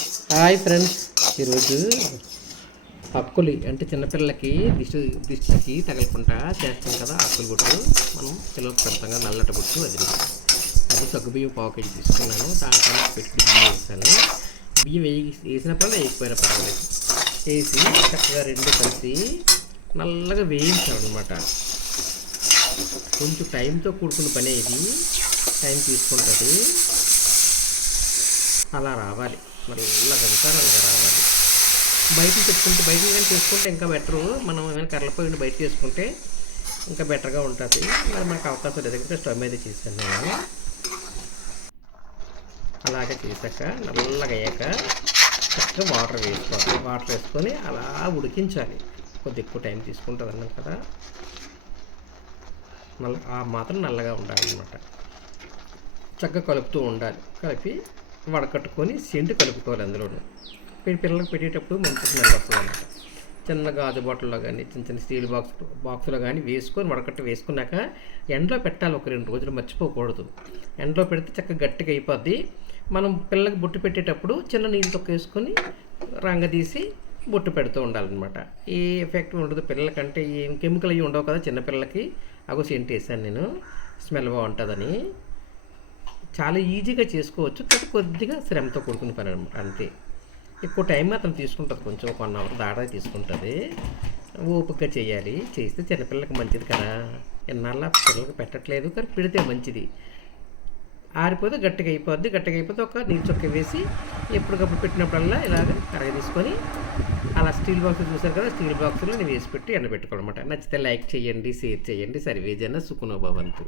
Hi friends. ఈరోజు అక్కులు అంటే చిన్నపిల్లలకి దిష్టి దిష్టికి తగలకుండా చేస్తాం కదా అక్కులు గుట్టు మనం పిల్లలకు పెడతాం నల్లట నల్లటి గుట్టు అది. అది సగ్గు బియ్యం పావు కేజీ తీసుకున్నాను. దాంట్లో పెట్టుకుని బియ్యం వేసాను. బియ్యం వేయి వేసినప్పుడు వేయకపోయినా పర్వాలేదు. వేసి చక్కగా రెండు కలిసి నల్లగా వేయించాను అనమాట కొంచెం టైంతో కూడుకున్న పని ఇది. టైం తీసుకుంటుంది. అలా రావాలి. నల్లగంతా నల్లగా రావాలి బయటకు తెచ్చుకుంటే బయట కానీ చేసుకుంటే ఇంకా బెటరు. మనం ఏమైనా కర్రలపోయి బయట చేసుకుంటే ఇంకా బెటర్గా ఉంటుంది. మరి మనకు అవకాశం లేదు ఎందుకంటే స్టవ్ మీద చేశాను నేను. అలాగే చేశాక నల్లగా అయ్యాక చక్కగా వాటర్ వేసుకోవాలి. వాటర్ వేసుకొని అలా ఉడికించాలి. కొద్ది ఎక్కువ టైం తీసుకుంటుంది అన్నాం కదా. నల్ల ఆ మాత్రం నల్లగా ఉండాలన్నమాట. చక్కగా కలుపుతూ ఉండాలి. కలిపి వడకట్టుకొని సెంటు కలుపుకోవాలి అందులోనూ. పిల్లలకు పెట్టేటప్పుడు మంచి స్మెల్ వస్తుంది అనమాట చిన్న గాజు బాటిల్లో కానీ చిన్న చిన్న స్టీల్ బాక్స్ బాక్స్లో కానీ వేసుకొని వడకట్టు వేసుకున్నాక ఎండలో పెట్టాలి ఒక రెండు రోజులు మర్చిపోకూడదు. ఎండలో పెడితే చక్కగా గట్టిగా అయిపోద్ది. మనం పిల్లలకు బొట్టు పెట్టేటప్పుడు చిన్న నీళ్ళు తొక్క వేసుకొని రంగ తీసి బొట్టు పెడుతూ ఉండాలన్నమాట. ఏ ఎఫెక్ట్ ఉండదు పిల్లలకంటే. ఏం కెమికల్ అవి ఉండవు కదా చిన్నపిల్లలకి. అగో సెంట్ వేసాను నేను. స్మెల్ బాగుంటుందని. చాలా ఈజీగా చేసుకోవచ్చు కానీ కొద్దిగా శ్రమతో కూడుకుని పని అనమాట అంతే. ఎక్కువ టైం మాత్రం తీసుకుంటుంది కొంచెం ఒక వన్ అవర్ దాడా తీసుకుంటుంది. ఓపికగా చేయాలి. చేస్తే చిన్నపిల్లలకి మంచిది కదా. ఎన్నాళ్ళ పిల్లలకి పెట్టట్లేదు కానీ పెడితే మంచిది. ఆరిపోతే గట్టిగా అయిపోద్ది. గట్టిగా అయిపోతే ఒక నీళ్ళు చొక్క వేసి ఎప్పటికప్పుడు పెట్టినప్పుడల్లా ఇలాగ కరగ తీసుకొని అలా స్టీల్ బాక్స్ చూసారు కదా స్టీల్ బాక్స్లో నేను వేసి పెట్టి ఎండబెట్టుకోవాలన్నమాట. నచ్చితే లైక్ చేయండి షేర్ చేయండి. సర్వేజ్ అన్న భవంతు.